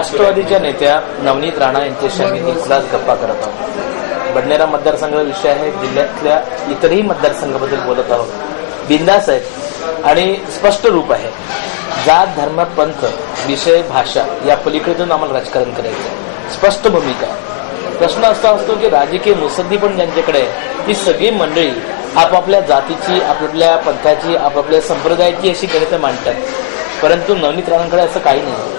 राष्ट्रवादीच्या नेत्या नवनीत राणा यांच्याशी आम्ही दिवसलाच गप्पा करत आहोत. बडनेरा मतदारसंघ विषय आहे, जिल्ह्यातल्या इतरही मतदारसंघाबद्दल बोलत आहोत. बिंदास आहेत आणि स्पष्ट रूप आहे. जात धर्म पंथ विषय भाषा या पलीकडून आम्हाला राजकारण करायचं, स्पष्ट भूमिका. प्रश्न असा असतो की राजकीय मुसद्दी पण ज्यांच्याकडे आहे ती सगळी मंडळी आपापल्या जातीची, आपापल्या पंथाची, आपापल्या संप्रदायाची अशी गणितं मांडतात. परंतु नवनीत राणांकडे असं काही नाही.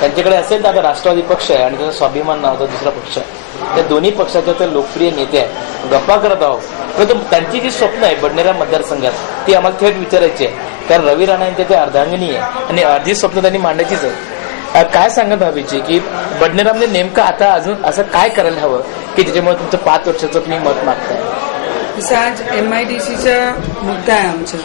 त्यांच्याकडे असेल तर आता राष्ट्रवादी पक्ष आहे आणि त्यांचा स्वाभिमान नावाचा दुसरा पक्ष आहे. त्या दोन्ही पक्षाच्या त्या लोकप्रिय नेत्या आहेत, गप्पा करत आहोत. परंतु त्यांची जी स्वप्न आहे बडनेरा मतदारसंघात ती आम्हाला थेट विचारायची आहे. कारण रवी राणा यांच्या ते अर्धांगिनी आहे आणि अर्धी स्वप्न त्यांनी मांडायचीच आहे. काय सांगत भावीची की बडनेरामध्ये नेमकं आता अजून असं काय करायला हवं की ज्याच्यामुळे तुमचं 5 वर्षाचं तुम्ही मत मागताय? आज MIDCचा मुद्दा आहे आमचा.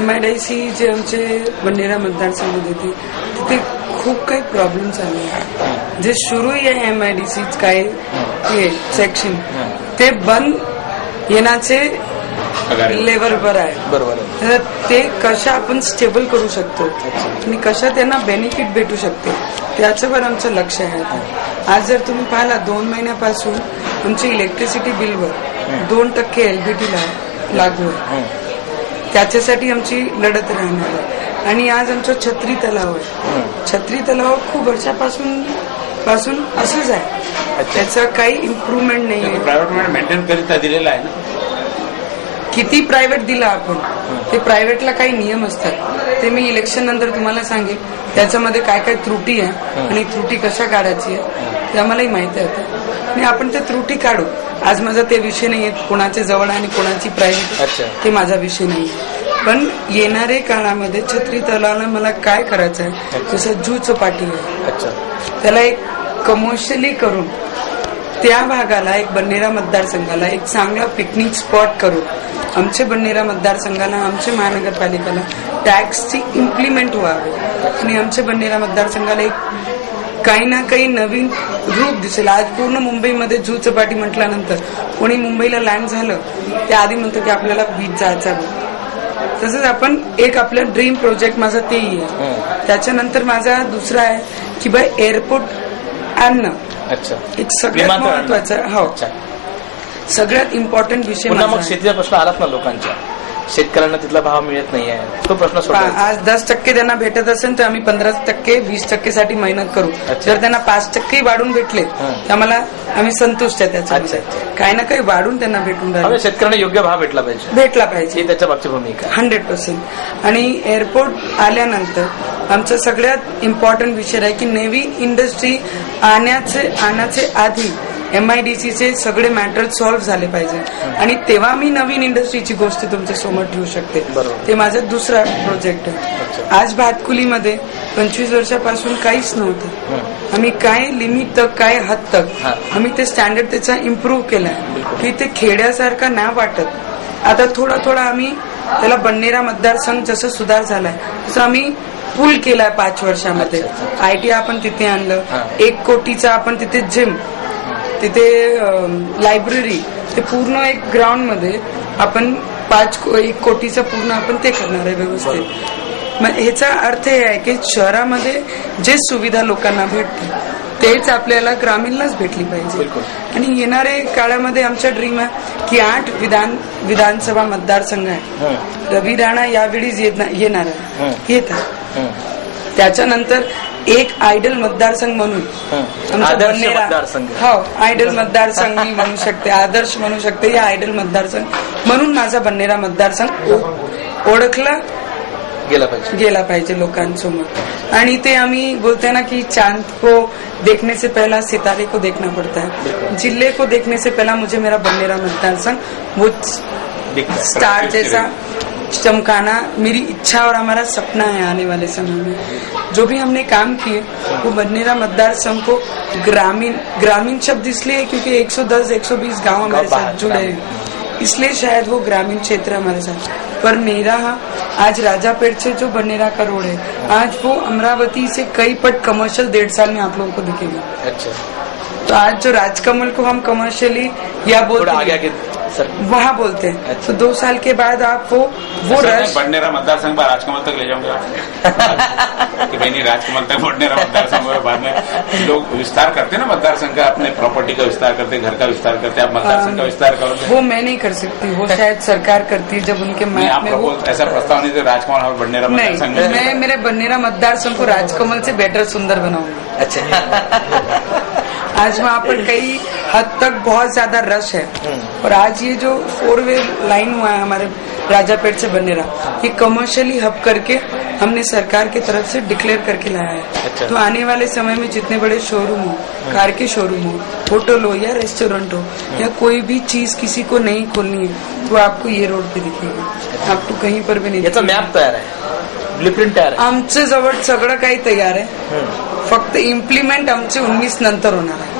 MIDC जे आमचे बडनेरा मतदारसंघ होते तिथे खूप काही प्रॉब्लेम चालू आहे. जे सुरू आहे MIDC काय सेक्शन ते बंद येण्याचे लेवलवर आहे. बरोबर. तर ते कशा आपण स्टेबल करू शकतो आणि कशा त्यांना बेनिफिट भेटू शकते त्याच्यावर आमचं लक्ष आहे. आज जर तुम्ही पाहिला 2 महिन्यापासून आमच्या इलेक्ट्रिसिटी बिलवर 2% LBT लागू आहे. त्याच्यासाठी आमची लढत राहणार आहे. आणि आज आमचा छत्री तलाव आहे. छत्री तलाव खूप वर्षापासून असंच आहे, त्याचं काही इम्प्रूव्हमेंट नाही आहे. प्रायव्हेट मेंटेन करीता दिलेला आहे ना. किती प्रायव्हेट दिला आपण, ते प्रायव्हेटला काही नियम असतात, ते मी इलेक्शन नंतर तुम्हाला सांगेन. त्याच्यामध्ये काय काय त्रुटी आहे आणि त्रुटी कशा काढायची आहे ते आम्हालाही माहिती आहे आणि आपण ते त्रुटी काढू. आज माझा ते विषय नाही आहे कोणाचे जवळ आणि कोणाची प्रायव्हेट, ते माझा विषय नाही. पण येणाऱ्या काळामध्ये छत्री तलावाला मला काय करायचं आहे, जसं जू चौपाटी आहे त्याला एक कमर्शियली करून त्या भागाला एक बडनेरा मतदारसंघाला एक चांगला पिकनिक स्पॉट करून आमच्या बडनेरा मतदारसंघाला, आमच्या महानगरपालिकेला टॅक्सची इम्प्लिमेंट व्हावी आणि आमच्या बडनेरा मतदारसंघाला एक काही ना काही नवीन रूप दिसेल. आज पूर्ण मुंबईमध्ये जू चौपाटी म्हटल्यानंतर कोणी मुंबईला लँड झालं त्याआधी म्हणतो की आपल्याला बीच जायचं आहे. तसंच आपण एक आपलं ड्रीम प्रोजेक्ट माझा तेही आहे. त्याच्यानंतर माझा दुसरा आहे की बाय एअरपोर्ट आणणं एक सगळ्यात महत्वाचं, हो सगळ्यात इम्पॉर्टंट विषय. मग शेतीचा प्रश्न आलाच ना लोकांच्या, शेतकऱ्यांना तिथला भाव मिळत नाहीये, तो प्रश्न सोडवायचा. आज 10% त्यांना भेटत असेल तर आम्ही 15%, 20% साठी मेहनत करू. जर त्यांना 5% वाढून भेटले तर आम्ही संतुष्ट आहे. त्याच्या काही ना काही वाढून त्यांना भेटून राहिले. शेतकऱ्यांना योग्य भाव भेटला पाहिजे ही त्याच्या मागची भूमिका 100%. आणि एअरपोर्ट आल्यानंतर आमचा सगळ्यात इम्पॉर्टंट विषय आहे की नवीन इंडस्ट्री आणण्याचे आधी MIDCचे सगळे मॅटर सॉल्व्ह झाले पाहिजे आणि तेव्हा मी नवीन इंडस्ट्रीची गोष्ट तुमच्या समोर ठेवू शकते. ते माझा दुसरा प्रोजेक्ट आहे. आज भातकुलीमध्ये 25 वर्षापासून काहीच नव्हतं. आम्ही काय लिमिट तक, काय हद तक आम्ही ते स्टँडर्ड त्याचा इम्प्रूव्ह केलाय की ते खेड्यासारखा नाही वाटत. आता थोडा आम्ही त्याला बडनेरा मतदारसंघ जसं सुधार झालाय तसं आम्ही पूल केलाय 5 वर्षामध्ये. IT आपण तिथे आणलं, 1 कोटीचा आपण तिथे जिम, तिथे लायब्ररी, ते पूर्ण एक ग्राउंड मध्ये आपण 1 कोटीचा पूर्ण आपण ते करणार आहे व्यवस्थित. मग ह्याचा अर्थ हे आहे की शहरामध्ये जे सुविधा लोकांना भेटते तेच आपल्याला ग्रामीणलाच भेटली पाहिजे. आणि येणाऱ्या काळामध्ये आमचा ड्रीम आहे की 8 विधानसभा मतदारसंघ आहे. रवी राणा यावेळीच येणार आहे, येत आहे. त्याच्यानंतर एक आयडल मतदारसंघ म्हणून आमचा बडनेरा, हो आयडल मतदारसंघ मी म्हणू शकते, आदर्श म्हणू शकते. या आयडल मतदारसंघ म्हणून माझा बडनेरा मतदारसंघ ओळखला गेला पाहिजे लोकांसमोर. आणि ते आम्ही बोलते ना की चांद को देखने से पहला सितारे को देखना पड़ता है. जिले को देखने से पहला मुझे मेरा बडनेरा मतदारसंघ वो स्टार जैसा चमकाना मेरी इच्छा और हमारा सपना है. आने वाले समय में जो भी हमने काम किए वो बडनेरा मतदारसंघ को ग्रामीण शब्द इसलिए क्योंकि 110-120 गांव हमारे साथ जुड़े हैं, इसलिए शायद वो ग्रामीण क्षेत्र हमारे साथ. पर मेरा आज राजापेट से जो बडनेरा का रोड है आज वो अमरावती से कई पट कमर्शियल 1.5 साल में आप लोगों को दिखेगा. तो आज जो राजकमल को हम कमर्शियली या थोड़ा बोलते आगे हैं आगे सर। वहाँ बोलते हैं, अच्छा। तो 2 साल के बाद आप वो रश बडनेरा मतदार संघ पर राजकमल तक ले जाऊंगा कि भाई नहीं, राजकमल तक बडनेरा मतदार संघ में बाद में लोग विस्तार करते हैं ना, मतदार संघ का अपने प्रॉपर्टी का विस्तार करते, घर का विस्तार करते, आप मतदार संघ का विस्तार करोगे। वो मैं नहीं कर सकती, वो शायद सरकार करती है जब उनके नहीं, मैप आप में वो ऐसा प्रस्ताव नहीं थे राजकमल और बडनेरा मतदार संघ नहीं, में। मैं मेरे बन्नेरा मतदार संघ को राजकमल से बेटर सुंदर बनाऊंगी। अच्छा। आज वहाँ पर कई हद तक बहुत ज्यादा रश है, और आज ये जो 4-वे लाइन हुआ है हमारे राजापेट से बन्नेरा, ये कमर्शियली हब करके हमने सरकार की तरफ से डिक्लेयर करके लाया है। अच्छा। तो आने वाले समय में जितने बड़े शोरूम हो, कार के शोरूम हो, होटल हो या रेस्टोरेंट हो, या कोई भी चीज किसी को नहीं खोलनी है तो आपको ये रोड पे दिखेगी, आपको कहीं पर भी नहीं याचा दिखेगी। मॅप तयार आहे, ब्लूप्रिंट तयार आहे। आमच्या जवळ सगळं काही तयार आहे, फक्त इम्प्लिमेंट आमचे 19 नंतर होणार आहे,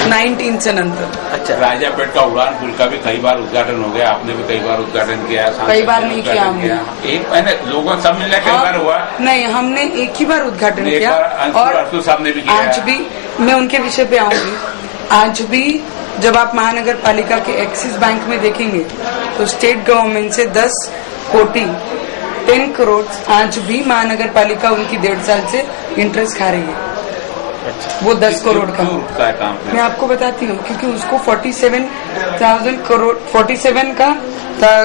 19 नंतर। अच्छा। राजापेट का उड़ान पुल का भी कई बार उद्घाटन हो गया, आपने भी कई बार उद्घाटन किया, सांसद कई बार ने नहीं उद्घाटन किया हमने। एक मैंने लोगों सब मिलकर कई बार हुआ। नहीं, हमने एक ही बार उद्घाटन एक किया, बार अंशुल और अरसू साहब ने भी किया। आज भी मैं उनके विषय पे आऊंगी। आज भी जब आप महानगर पालिका के एक्सिस बैंक में देखेंगे तो स्टेट गवर्नमेंट से 10 कोटी 10 करोड़ आज भी महानगर पालिका उनकी 1.5 साल से इंटरेस्ट खा रही है, वो 10 करोड़ का। क्यों रुकता है काम? मैं आपको बताती हूँ, क्योंकि उसको 47,000 करोड़ 47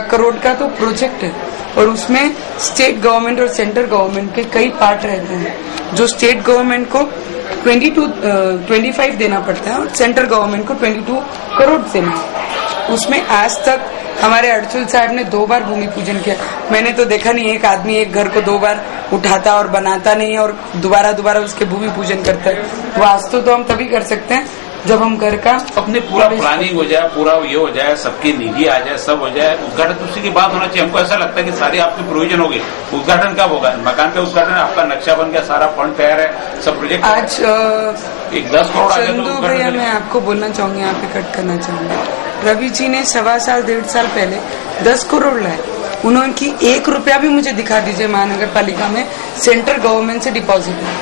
करोड़ का तो प्रोजेक्ट है, और उसमें स्टेट गवर्नमेंट और सेंट्रल गवर्नमेंट के कई पार्ट रहते हैं। जो स्टेट गवर्नमेंट को 25 देना पड़ता है और सेंट्रल गवर्नमेंट को 22 करोड़ देना है। उसमें आज तक हमारे अर्जुल साहब ने 2 बार भूमि पूजन किया। मैंने तो देखा नहीं एक आदमी एक घर को 2 बार उठाता और बनाता नहीं और दोबारा उसके भूमि पूजन करता है। वास्तु तो हम तभी कर सकते हैं जब हम घर का अपने पूरा प्लानिंग हो जाए, पूरा ये हो जाए, सबकी निधि आ जाए, सब हो जाए, उद्घाटन तो उसी के बाद होना चाहिए। हमको ऐसा लगता है कि सारे आपके प्रोविजन हो गए, उद्घाटन कब होगा? मकान का उद्घाटन, आपका नक्शा बन गया, सारा फंड तैयार है, सब प्रोजेक्ट आज एक 10 करोड़ आ गया तो चंदू उद्घाटन भैया, करें। मैं आपको बोलना चाहूंगी, यहाँ पे कट करना चाहूंगी। रवि जी ने 1.25 साल 1.5 साल पहले 10 करोड़ लाए। उन्होंने 1 रुपया भी मुझे दिखा दीजिए महानगर पालिका में सेंट्रल गवर्नमेंट से डिपॉजिट है।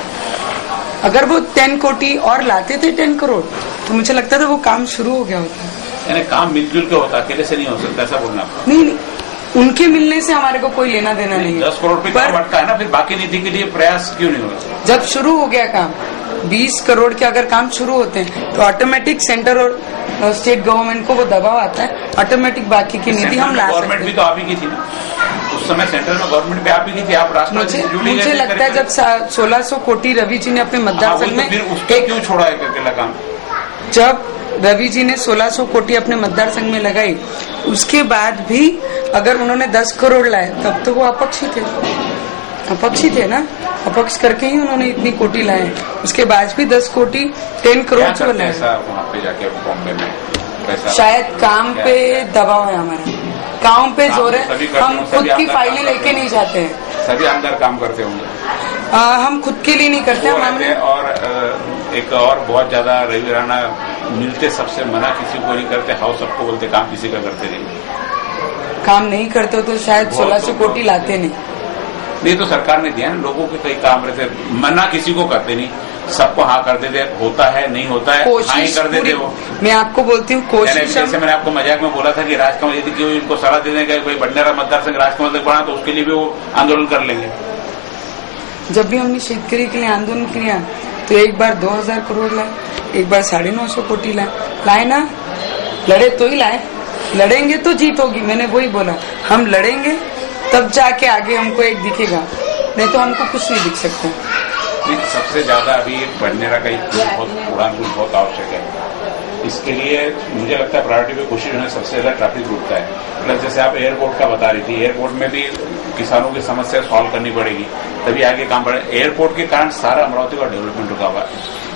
अगर वो 10 कोटी और लाते थे 10 करोड़ तो मुझे लगता था वो काम शुरू हो गया होता। यानी काम मिलजुल के होता, अकेले से नहीं हो सकता, ऐसा बोलना। नहीं, उनके मिलने से हमारे को कोई लेना देना नहीं है। 10 करोड़ पे काम अटका है ना, फिर बाकी निधि के लिए प्रयास क्यों नहीं होगा? जब शुरू हो गया काम, 20 करोड़ के अगर काम शुरू होते हैं तो ऑटोमेटिक सेंटर और स्टेट गवर्नमेंट को वो दबाव आता है, ऑटोमेटिक बाकी की निधि हम ला सकते गवर्नमेंट भी तो आप ही की थी ना उस समय, सेंट्रल में गवर्नमेंट भी आप ही की थी, आप राष्ट्रपति मुझे लगता है जब 1600 कोटी रवि जी ने अपने मतदार संघ में, फिर उसका क्यों छोड़ा है अकेला काम? जब रवि जी ने 1600 कोटी अपने मतदार संघ में लगाई, उसके बाद भी अगर उन्होंने 10 करोड़ लाए तब तो वो अपक्ष ही थे ना, अपक्ष करके ही उन्होंने इतनी कोटी लाए। उसके बाद भी 10 कोटी 10 करोड़ जो लाए। वहाँ पे जाके बॉम्बे में पैसा शायद काम पे दबाव है हमारा, काम पे जोर है, हम खुद की फाइलें लेके नहीं जाते हैं। सभी आमदार काम करते होंगे। हम खुद के लिए नहीं करते, हमने और एक और बहुत ज्यादा रवि राणा मिलते सबसे मना किसी को नहीं करते, हाउस सबको बोलते काम किसी का करते नहीं। काम नहीं करते तो शायद 1600 कोटी लाते नहीं तो सरकार ने दिया ना, लोगों के कई काम रहते, मना किसी को करते नहीं, सबको हाँ कर देते, होता है नहीं होता है हाँ ही कर देते वो। मैं आपको बोलती हूँ कोशिश, जैसे मैंने आपको मजाक में बोला था कि राजकमल यदि क्यों इनको सलाह दे देंगे भाई बडनेरा मतदार संघ राजकमल तक बढ़ा, तो उसके लिए भी वो आंदोलन कर लेंगे। जब भी हमने शेतकरी के लिए आंदोलन किया तो एक बार 2000 करोड़ लाए, एक बार 950 कोटी लाए ना, लड़े तो ही लाए, लड़ेंगे तो जीत होगी। मैंने वही बोला, हम लड़ेंगे तब जाके आगे हमको एक दिखेगा, नहीं तो हमको कुछ नहीं दिख सकता। सबसे ज्यादा अभी बडनेरा का उड़ान पुल बहुत आवश्यक है। इसके लिए मुझे लगता है प्रायोरिटी पे कोशिश होने सबसे ज्यादा ट्रैफिक रुकता है। प्लस जैसे आप एयरपोर्ट का बता रही थी, एयरपोर्ट में भी किसानों की समस्या सॉल्व करनी पड़ेगी, तभी आगे काम बढ़े। एयरपोर्ट के कारण सारा अमरावती का डेवलपमेंट रुका हुआ है।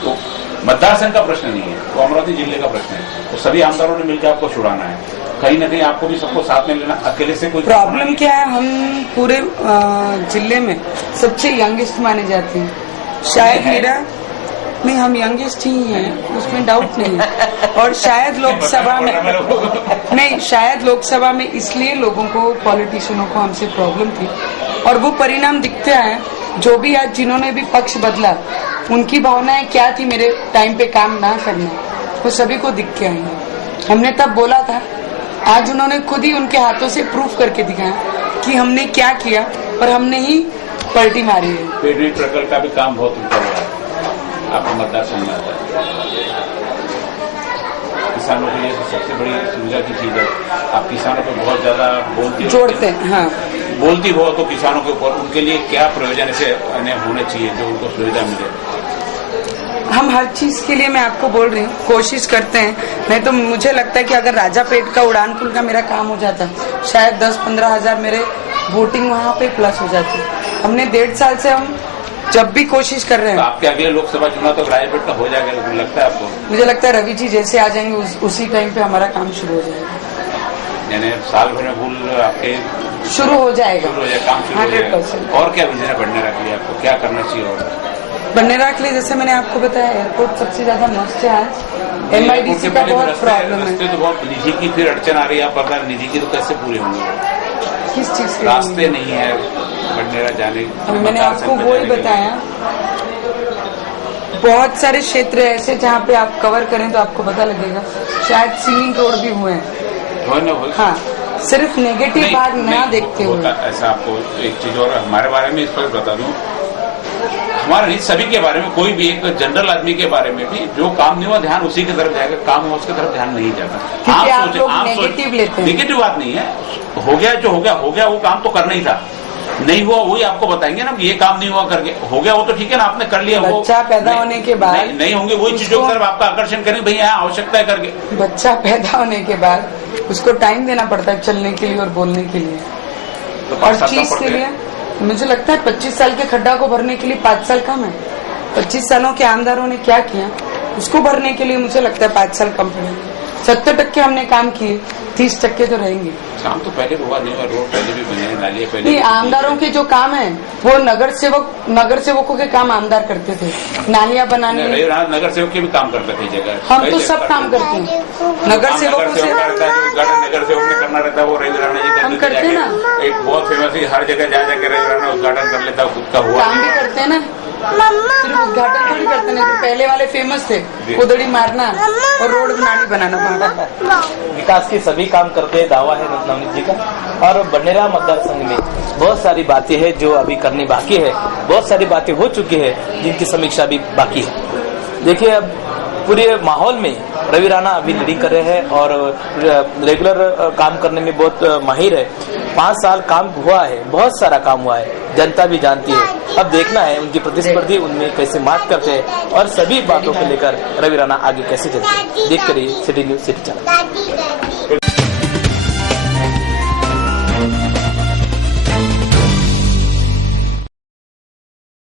तो मतदार संघ का प्रश्न नहीं है, तो अमरावती जिले का प्रश्न है। तो सभी आमदारों ने मिलकर आपको छुड़ाना है, कहीं न कहीं आपको भी सबको साथ में लेना, अकेले से कोई प्रॉब्लम क्या है, हम पूरे जिले में सबसे यंगेस्ट माने जाते हैं। शायद मेरा नहीं, हम यंगेस्ट ही हैं, उसमें डाउट नहीं है। और शायद लोकसभा में नहीं, शायद लोकसभा में इसलिए लोगों को, पॉलिटिशियनों को हमसे प्रॉब्लम थी, और वो परिणाम दिखते आए। जो भी आज जिन्होंने भी पक्ष बदला, उनकी भावनाएं क्या थी मेरे टाइम पे काम ना करना, वो सभी को दिख के आएंगे। हमने तब बोला था, आज उन्होंने खुद ही उनके हाथों से प्रूफ करके दिखाया कि हमने क्या किया और हमने ही पलटी मारी है। पेट्रोल प्रकल्प का भी काम बहुत ऊपर हुआ है, आपको मतदार समझ आता है। किसानों के लिए सबसे बड़ी सुविधा की चीज है, आप किसानों को बहुत ज्यादा जोड़ते हैं। हाँ, बोलती हो तो किसानों के ऊपर, उनके लिए क्या प्रयोजन से होने चाहिए जो उनको सुविधा मिले? हम हर चीज के लिए, मैं आपको बोल रही हूँ, कोशिश करते हैं। नहीं तो मुझे लगता है कि अगर राजापेट का उड़ान पुल का मेरा काम हो जाता, शायद 10-15 हजार मेरे वोटिंग वहाँ पे प्लस हो जाती। हमने 1.5 साल से हम जब भी कोशिश कर रहे हैं। तो आपके अगले लोकसभा चुनाव तो राजापेट का हो जाएगा, लगता है आपको? मुझे लगता है रवि जी जैसे आ जाएंगे उसी टाइम पे हमारा काम शुरू हो जाएगा। यानी साल भर में पुल आपके शुरू हो जाएगा, काम शुरू हो जाएगा। 100%। और क्या विजन है बढ़ने रखिए, आपको क्या करना चाहिए? और बनने के लिए जैसे मैंने आपको बताया, एयरपोर्ट सबसे ज्यादा मस्त है। आज MIDC का बहुत प्रॉब्लम है। रास्ते तो बहुत निजी की फिर अड़चन आ रही है, आप बता रहे निजी की, तो कैसे पूरे होंगे? किस चीज के रास्ते नहीं है बंडेरा जाने। मैंने आपको वो ही बताया, बहुत सारे क्षेत्र ऐसे जहाँ पे आप कवर करें तो आपको पता लगेगा। शायद सीलिंग रोड भी हुए हैं। हाँ, सिर्फ नेगेटिव बात ना देखते हुए। ऐसा आपको एक चीज और हमारे बारे में इस पर बता दूं, हमारे नहीं, सभी के बारे में, कोई भी एक जनरल आदमी के बारे में भी जो काम नहीं हुआ ध्यान उसी की तरफ जाएगा, काम हुआ उसकी तरफ ध्यान नहीं जाता। क्योंकि आप लोग नेगेटिव लेते हैं। नेगेटिव बात नहीं है, हो गया जो हो गया वो काम तो करना ही था। नहीं हुआ वही आपको बताएंगे ना कि ये काम नहीं हुआ करके, हो गया वो तो ठीक है ना, आपने कर लिया। वो बच्चा पैदा होने के बाद नहीं होंगे वही चीजों की तरफ आपका आकर्षण करेंगे, भैया आवश्यकता है करके। बच्चा पैदा होने के बाद उसको टाइम देना पड़ता है चलने के लिए और बोलने के लिए, तो हर चीज के लिए। मुझे लगता है 25 साल के खड्डा को भरने के लिए 5 साल कम है। 25 सालों के आमदारों ने क्या किया उसको भरने के लिए मुझे लगता है 5 साल कम पड़ेंगे। 70% हमने काम किए, 30% तो रहेंगे। काम तो पहले हुआ नहीं हुआ, रोड पहले भी बने, नालियां पहले। नहीं, आमदारों के जो काम है वो नगर सेवकों के काम आमदार करते थे, नालियां बनाने। नगर सेवक के भी काम करते थे जगह। हम तो सब काम करते हैं नगर सेवकों से। नगर सेवक ने करना रहता है वो रवि राणा जी हम करते हैं ना। एक बहुत फेमस है, हर जगह जा जाकर रवि राणा उद्घाटन कर लेता, खुद का हुआ काम भी करते हैं ना, सिर्फ उद्घाटन थोड़ी करते हैं। तो पहले वाले फेमस थे, उदड़ी मारना और रोड नाली बनाना। विकास के सभी काम करते दावा है नवनीत जी का। और बनेरा मतदार संघ में बहुत सारी बातें हैं जो अभी करनी बाकी है, बहुत सारी बातें हो चुकी है जिनकी समीक्षा भी बाकी है। देखिए, अब पूरे माहौल में रवि राणा अभी लीडिंग कर रहे हैं और रेगुलर काम करने में बहुत माहिर है। 5 साल काम हुआ है, बहुत सारा काम हुआ है, जनता भी जानती है। अब देखना है उनकी प्रतिस्पर्धी उनमें कैसे मात करते हैं और सभी बातों को लेकर रवि राणा आगे कैसे चलते हैं। देखते रहिए सिटी न्यूज सिटी चैनल।